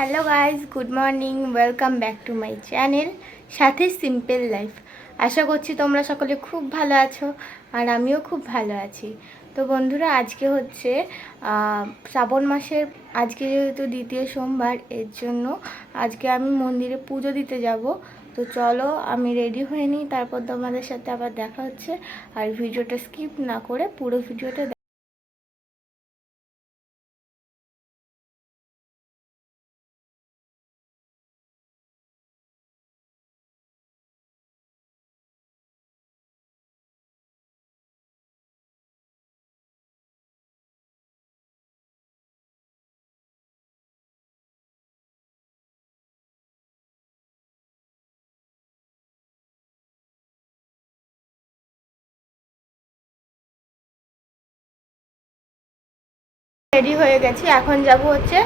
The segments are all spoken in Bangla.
Hello guys good morning, welcome back to my channel, সাথে সিম্পল লাইফ। আশা করছি তোমরা সকলে খুব ভালো আছো আর আমিও খুব ভালো আছি। তো বন্ধুরা, আজকে হচ্ছে শ্রাবণ মাসের, আজকে যেহেতু দ্বিতীয় সোমবার, এর জন্য আজকে আমি মন্দিরে পুজো দিতে যাব। তো চলো, আমি রেডি হয়ে নিই, তারপর তোমাদের সাথে আবার দেখা হচ্ছে। আর ভিডিওটা স্কিপ না করে পুরো ভিডিওটা রেডি হয়ে গেছি। এখন যাব হচ্ছে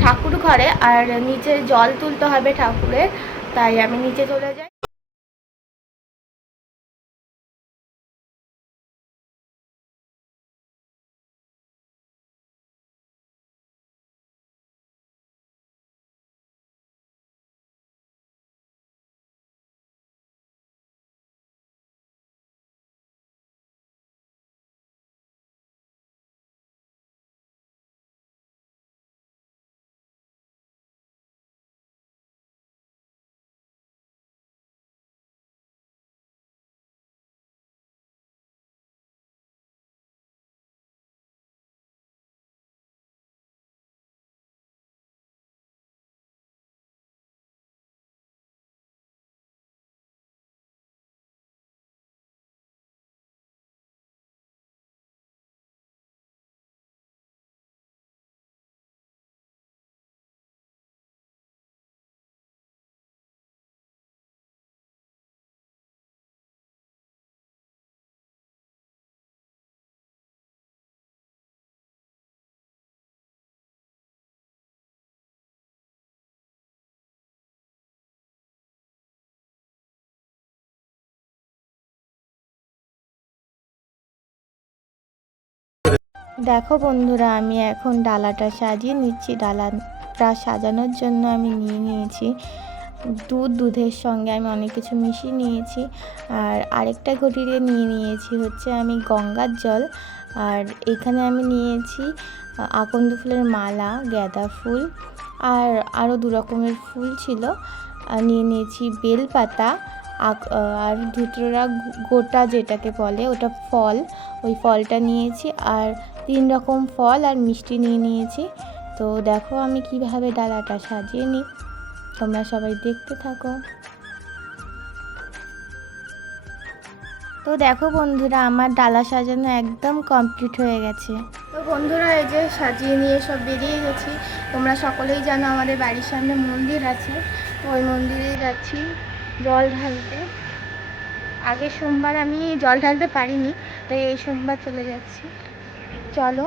ঠাকুর ঘরে, আর নিচে জল তুলতে হবে ঠাকুরের, তাই আমি নিচে চলে যাই। দেখো বন্ধুরা, আমি এখন ডালাটা সাজিয়ে নিচ্ছি। ডালাটা সাজানোর জন্য আমি নিয়ে নিয়েছি দুধ। দুধের সঙ্গে আমি অনেক কিছু মিশিয়ে নিয়েছি। আর আরেকটা ঘটিতে নিয়ে নিয়েছি হচ্ছে আমি গঙ্গার জল। আর এখানে আমি নিয়েছি আকন্দ ফুলের মালা, গাঁদা ফুল আর আরও দু রকমের ফুল ছিল। নিয়ে নিয়েছি বেলপাতা আর ধুতরা গোটা যেটাকে বলে ওটা ফল। ওই ফলটা নিয়েছি। আর তিন রকম ফল আর মিষ্টি নিয়ে নিয়েছি। তো দেখো আমি কীভাবে ডালাটা সাজিয়ে নিই। তোমরা সবাই দেখতে থাকো। তো দেখো বন্ধুরা, আমার ডালা সাজানো একদম কমপ্লিট হয়ে গেছে। তো বন্ধুরা, এই যে সাজিয়ে নিয়ে সব বেরিয়ে গেছি। তোমরা সকলেই জানো আমাদের বাড়ির সামনে মন্দির আছে। তো ওই মন্দিরে যাচ্ছি জল ঢালতে। আগের সোমবার আমি জল ঢালতে পারিনি, তাই এই সোমবার চলে যাচ্ছি। চলো।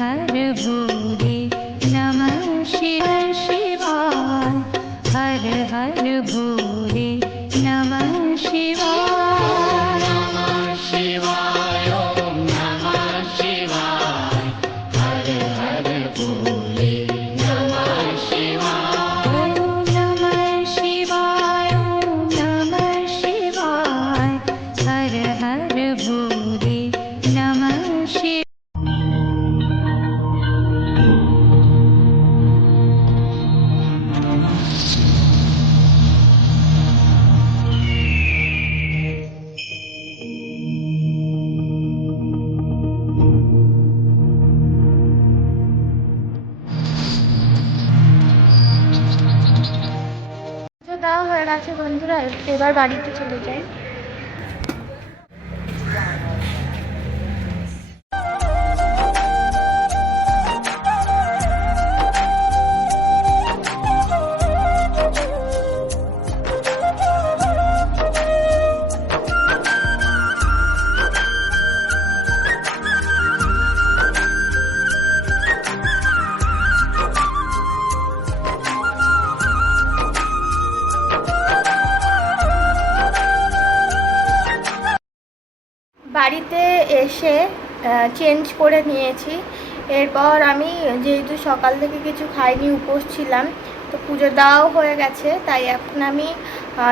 हर भोले नमः शिव शिवाय। हर हर भोले नमः शिवाय। शिवा हरे नमः शिवाय। हर हर भोले গেছে বন্ধুরা এবার বাড়িতে চলে যাই। এসে চেঞ্জ করে নিয়েছি। এরপর আমি যেহেতু সকাল থেকে কিছু খাইনি, উপোস ছিলাম, তো পুজো দেওয়াও হয়ে গেছে। তাই এখন আমি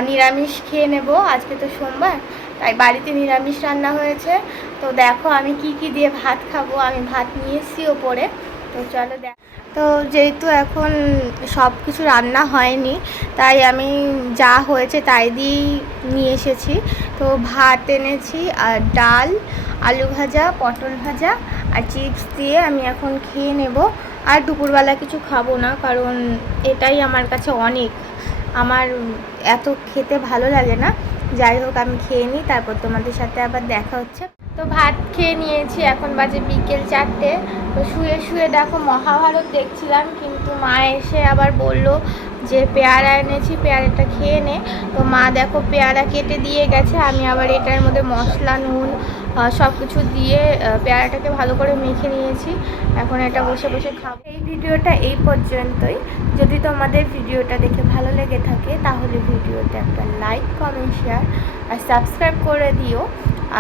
নিরামিষ খেয়ে নেব। আজকে তো সোমবার, তাই বাড়িতে নিরামিষ রান্না হয়েছে। তো দেখো আমি কি কি দিয়ে ভাত খাব। আমি ভাত নিয়ে ওপরে। তো চলো দেখ তো যেহেতু এখন সব কিছু রান্না হয়নি, তাই আমি যা হয়েছে তাই দিয়েই নিয়ে এসেছি। তো ভাত এনেছি আর ডাল আলু ভাজা, পটল ভাজা আর চিপস দিয়ে আমি এখন খেয়ে নেব। আর দুপুরবেলা কিছু খাব না, কারণ এটাই আমার কাছে অনেক। আমার এত খেতে ভালো লাগে না। যাই হোক, আমি খেয়ে নিই, তারপর তোমাদের সাথে আবার দেখা হচ্ছে। তো ভাত খেয়ে নিয়েছি, এখন বাজে বিকেল চারটে। তো শুয়ে শুয়ে দেখো, মহাভারত দেখছিলাম, কিন্তু মা এসে আবার বলল যে, পেয়ারা এনেছি, পেয়ারাটা খেয়ে নে। তো মা দেখো, পেয়ারা কেটে দিয়ে গেছে, আমি আবার এটার মধ্যে মশলা, নুন সব কিছু দিয়ে পেয়ারাটাকে ভালো করে মেখে নিয়েছি। এখন এটা বসে বসে খাব। এই ভিডিওটা এই পর্যন্তই। যদি তোমাদের ভিডিওটা দেখে ভালো লেগে থাকে, তাহলে ভিডিওতে একটা লাইক কমেন্ট শেয়ার আর সাবস্ক্রাইব করে দিও।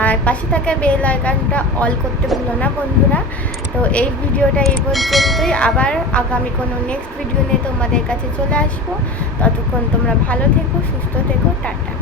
আর পাশে থাকা বেল আইকনটা অল করতে ভুলো না বন্ধুরা। তো এই ভিডিওটা এই পর্যন্তই। আবার আগামী কোনো নেক্সট ভিডিও নিয়ে তোমাদের কাছে চলে আসব। ততক্ষণ তোমরা ভালো থেকো, সুস্থ থেকো, টাটা।